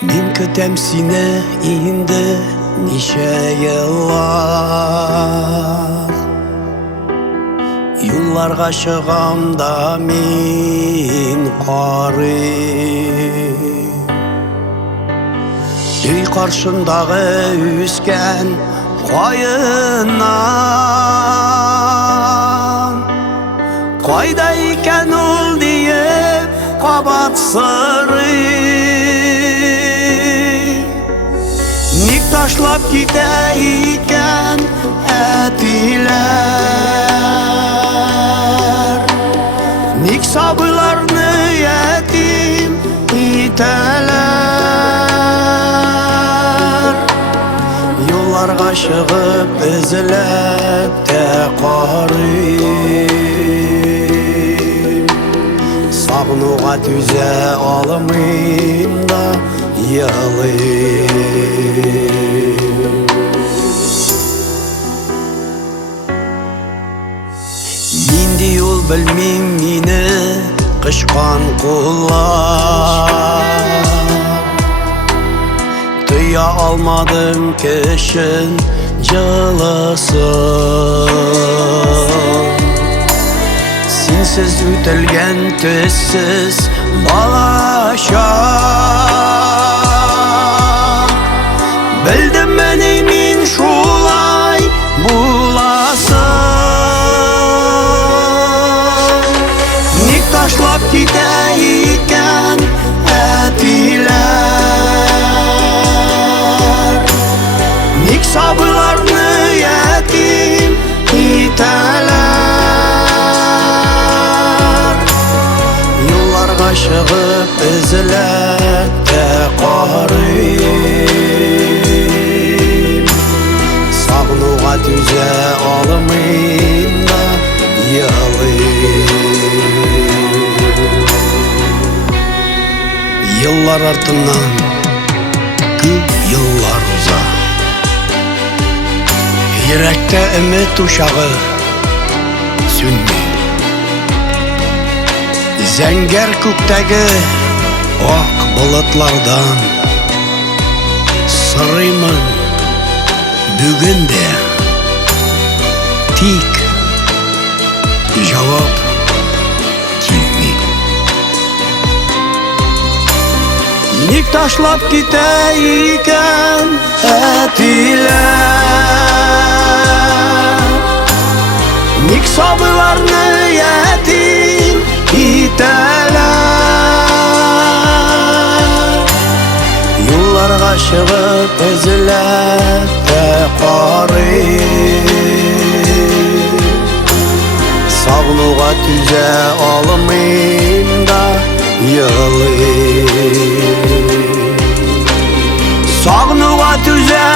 Мен көтем сине инде ничә еллар. Юлларга чыгам да мин карыйм. Өй каршындагы үскән кайыннан кайда икән ул диеп кабат сорыйм. Ник ташлап китә икән әтиләр? Ник сабыйларны ятим итәләр? Юлларга чыгып эзләп тә карыйм. Сагынуга түзә алмыйм да ялыйм. Нинди юл белмим мине кышкан куллар. Тыя алмадым кешен җылысын. Синсез үтелгән төссез балачак. Белдем менә мин шулай буласын. Ник ташлап китә икән әтиләр? Ник сабыйларны ятим итәләр? Юлларга чыгып эзләп тә карыйм. Сагынуга түзә алмыйм да ялыйм. Еллар артыннан күп еллар уза. Йөрәктә өмет учагы сүнми. Зәңгәр күктәге ак болытлардан сорыймын бүген дә, тик җавап килми. Ник ташлап китә икән әтиләр? Ник сабыйларны ятим итәләр? Юлларга чыгып эзләп тә карыйм. Сагынуга түзә алмыйм да ялыйм. Сагынуга түзә